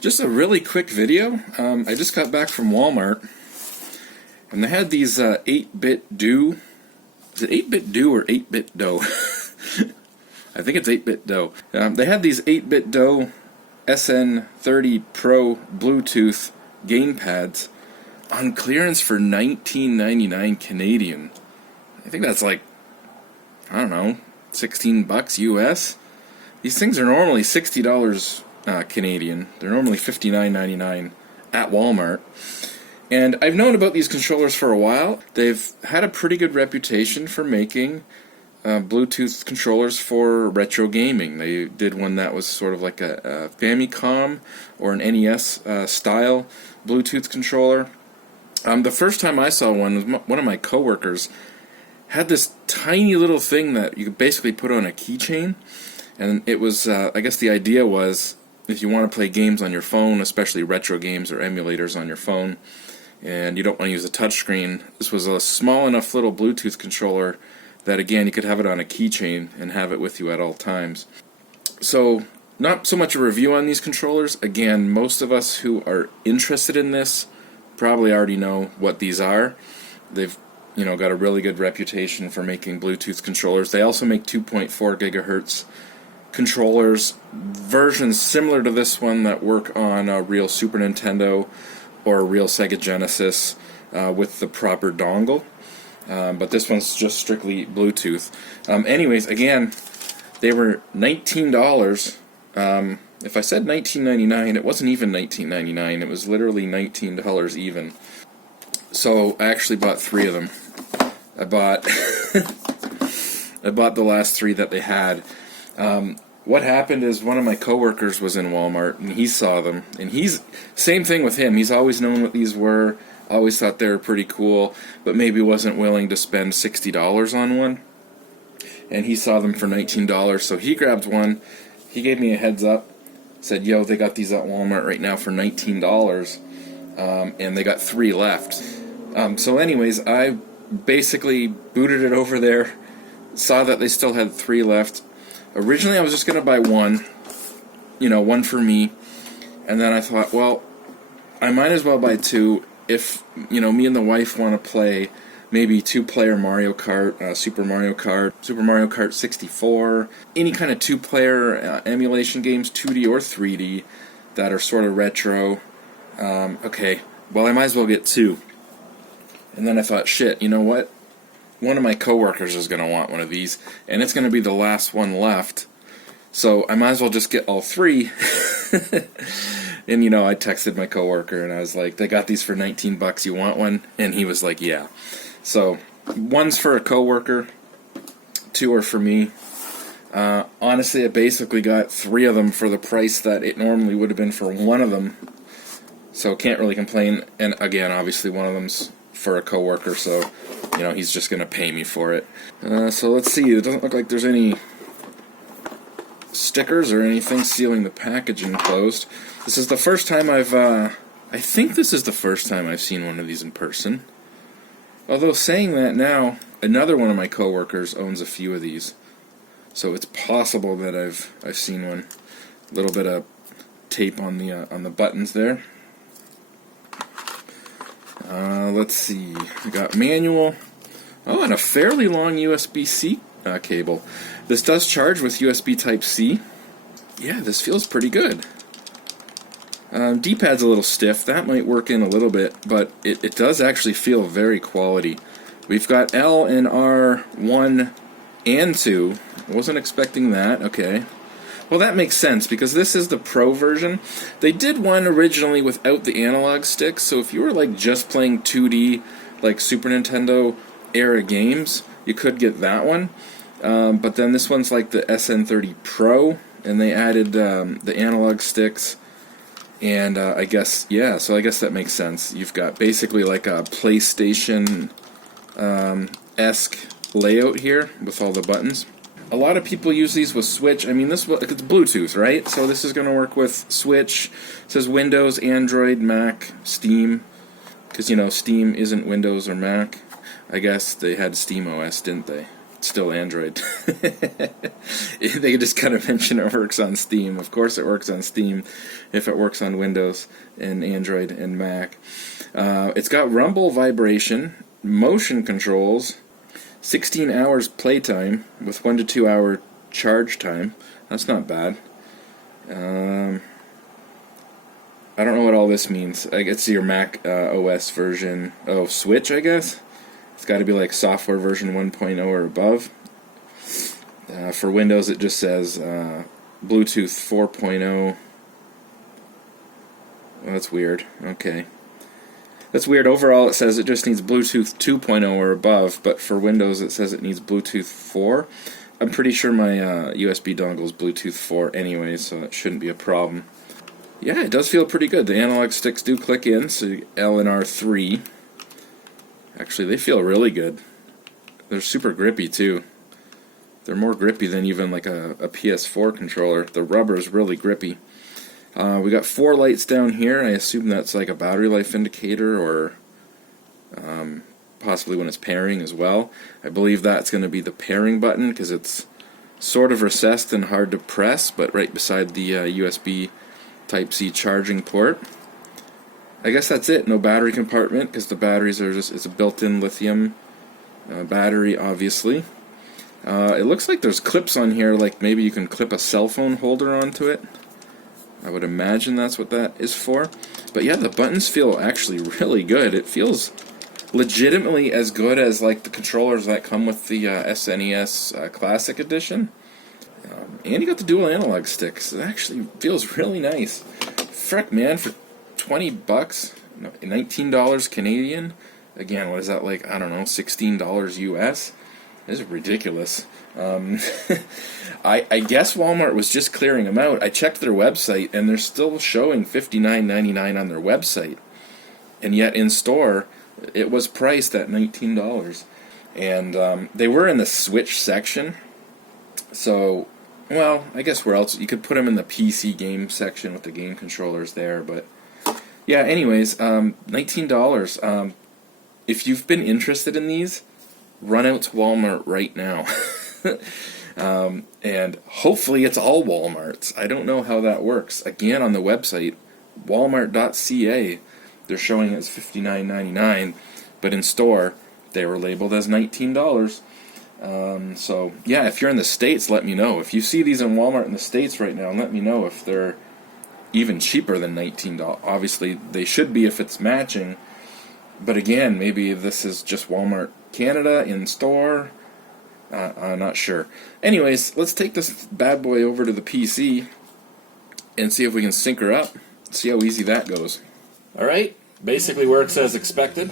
Just a really quick video. I just got back from Walmart, and they had these 8bitdo. Is it 8bitdo or 8bitdo? I think it's 8bitdo. They had these 8bitdo SN30 Pro Bluetooth gamepads on clearance for $19.99 Canadian. I think that's like, I don't know, $16 US. These things are normally $60 Canadian. They're normally $59.99 at Walmart. And I've known about these controllers for a while. They've had a pretty good reputation for making Bluetooth controllers for retro gaming. They did one that was sort of like a Famicom or an NES style Bluetooth controller. The first time I saw one was one of my coworkers had this tiny little thing that you could basically put on a keychain, and it was, I guess the idea was, if you want to play games on your phone, especially retro games or emulators on your phone, and you don't want to use a touchscreen, this was a small enough little Bluetooth controller that, again, you could have it on a keychain and have it with you at all times. So, not so much a review on these controllers. Again, most of us who are interested in this probably already know what these are. They've got a really good reputation for making Bluetooth controllers. They also make 2.4 gigahertz controllers, versions similar to this one that work on a real Super Nintendo or a real Sega Genesis with the proper dongle. But this one's just strictly Bluetooth. Anyways, again, they were $19. If I said $19.99, it wasn't even $19.99. It was literally $19 even. So I actually bought 3 of them. I bought the last 3 that they had. What happened is one of my coworkers was in Walmart and he saw them, and same thing with him. He's always known what these were, always thought they were pretty cool, but maybe wasn't willing to spend $60 on one. And he saw them for $19, so he grabbed one. He gave me a heads up, said, "Yo, they got these at Walmart right now for $19, and they got 3 left." So anyways, I basically booted it over there, saw that they still had 3 left. Originally I was just going to buy one, one for me, and then I thought, well, I might as well buy 2 if, me and the wife want to play maybe 2-player Mario Kart, Super Mario Kart 64, any kind of 2-player emulation games, 2D or 3D, that are sort of retro. Okay, well, I might as well get 2. And then I thought, shit, you know what? One of my coworkers is going to want one of these, and it's going to be the last one left. So I might as well just get all 3. And, I texted my coworker, and I was like, "They got these for $19. You want one?" And he was like, "Yeah." So, one's for a coworker, 2 are for me. Honestly, I basically got 3 of them for the price that it normally would have been for one of them. So, can't really complain. And again, obviously, one of them's for a coworker, so, he's just going to pay me for it. So, let's see. It doesn't look like there's any stickers or anything sealing the packaging closed. This is the first time I think this is the first time I've seen one of these in person. Although saying that now, another one of my coworkers owns a few of these, so it's possible that I've seen one. A little bit of tape on the buttons there. Let's see. We got manual. Oh, and a fairly long USB-C cable. This does charge with USB Type-C. Yeah, this feels pretty good. D-pad's a little stiff. That might work in a little bit, but it does actually feel very quality. We've got L and R 1 and 2. I wasn't expecting that. Okay. Well, that makes sense, because this is the Pro version. They did one originally without the analog sticks, so if you were just playing 2D, like Super Nintendo era games, you could get that one. But then this one's like the SN30 Pro, and they added the analog sticks. And I guess that makes sense. You've got basically like a PlayStation-esque layout here with all the buttons. A lot of people use these with Switch. I mean, it's Bluetooth, right? So this is going to work with Switch. It says Windows, Android, Mac, Steam. Because, Steam isn't Windows or Mac. I guess they had Steam OS, didn't they? still Android. They just kind of mention it works on Steam. Of course it works on Steam if it works on Windows and Android and Mac. It's got rumble vibration, motion controls, 16 hours playtime with 1 to 2 hour charge time. That's not bad. I don't know what all this means. It's your Mac OS version. Oh, Switch, I guess? It's got to be like software version 1.0 or above. For Windows, it just says Bluetooth 4.0. Oh, that's weird. Okay. That's weird. Overall, it says it just needs Bluetooth 2.0 or above, but for Windows, it says it needs Bluetooth 4. I'm pretty sure my USB dongle is Bluetooth 4 anyway, so it shouldn't be a problem. Yeah, it does feel pretty good. The analog sticks do click in, so L and R3. Actually, they feel really good. They're super grippy, too. They're more grippy than even like a PS4 controller. The rubber is really grippy. We got 4 lights down here. I assume that's like a battery life indicator or possibly when it's pairing as well. I believe that's going to be the pairing button because it's sort of recessed and hard to press, but right beside the USB Type-C charging port. I guess that's it. No battery compartment because the batteries are just, it's a built-in lithium battery, obviously. It looks like there's clips on here, like maybe you can clip a cell phone holder onto it. I would imagine that's what that is for. But yeah, the buttons feel actually really good. It feels legitimately as good as like the controllers that come with the SNES Classic Edition. And you got the dual analog sticks. It actually feels really nice. Frick, man, for $20, no, $19 Canadian. Again, what is that, like, I don't know, $16 US? This is ridiculous. I guess Walmart was just clearing them out. I checked their website, and they're still showing $59.99 on their website. And yet, in store, it was priced at $19. And they were in the Switch section. So, well, I guess where else? You could put them in the PC game section with the game controllers there, but yeah, anyways, $19. If you've been interested in these, run out to Walmart right now. And hopefully it's all Walmarts. I don't know how that works. Again, on the website, walmart.ca, they're showing it as $59.99, but in store, they were labeled as $19. So, yeah, if you're in the States, let me know. If you see these in Walmart in the States right now, let me know if they're even cheaper than $19. Obviously, they should be if it's matching. But again, maybe this is just Walmart Canada in store. I'm not sure. Anyways, let's take this bad boy over to the PC and see if we can sync her up. See how easy that goes. Alright, basically works as expected.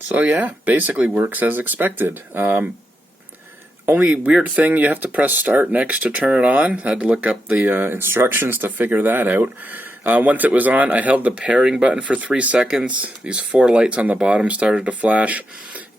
So yeah, basically works as expected. Only weird thing, you have to press start next to turn it on. I had to look up the instructions to figure that out. Once it was on, I held the pairing button for 3 seconds. These 4 lights on the bottom started to flash.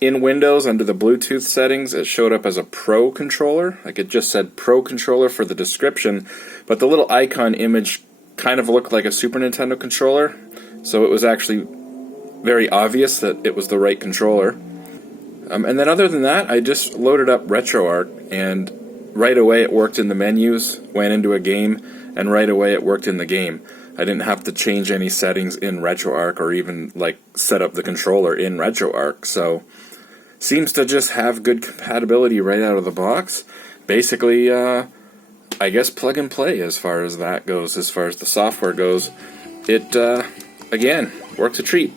In Windows, under the Bluetooth settings, it showed up as a Pro controller. Like it just said Pro controller for the description, but the little icon image kind of looked like a Super Nintendo controller, so it was actually very obvious that it was the right controller. And then other than that, I just loaded up RetroArch, and right away it worked in the menus, went into a game, and right away it worked in the game. I didn't have to change any settings in RetroArch or even like set up the controller in RetroArch, so seems to just have good compatibility right out of the box. Basically, I guess plug and play as far as that goes, as far as the software goes. It, again, works a treat.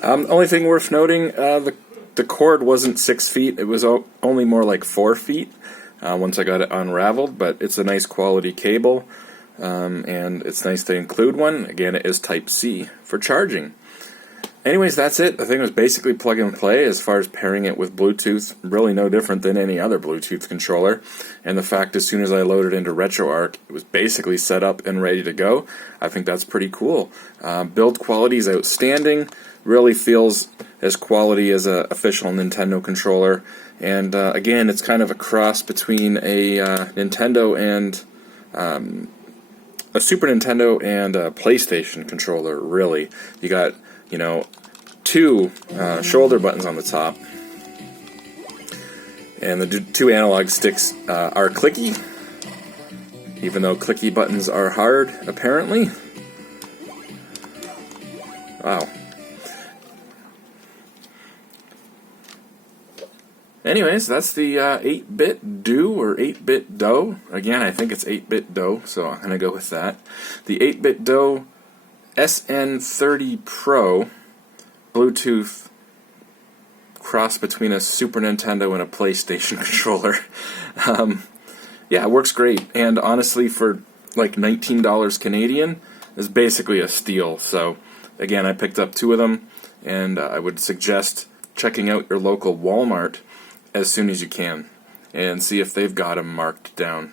Only thing worth noting, the cord wasn't 6 feet, it was only more like 4 feet once I got it unraveled, but it's a nice quality cable, and it's nice to include one. Again, it is Type-C for charging. Anyways, that's it. I think it was basically plug and play as far as pairing it with Bluetooth. Really no different than any other Bluetooth controller. And the fact as soon as I loaded into RetroArch, it was basically set up and ready to go. I think that's pretty cool. Build quality is outstanding. Really feels as quality as an official Nintendo controller. And again, it's kind of a cross between a Nintendo and a Super Nintendo and a PlayStation controller, really. You got, you know, two shoulder buttons on the top, and the two analog sticks are clicky, even though clicky buttons are hard, apparently. Wow. Anyways, that's the 8bitdo or 8bitdo. Again, I think it's 8bitdo, so I'm going to go with that. The 8bitdo SN30 Pro, Bluetooth cross between a Super Nintendo and a PlayStation controller. Yeah, it works great, and honestly, for like $19 Canadian, is basically a steal. So again, I picked up two of them, and I would suggest checking out your local Walmart as soon as you can and see if they've got them marked down.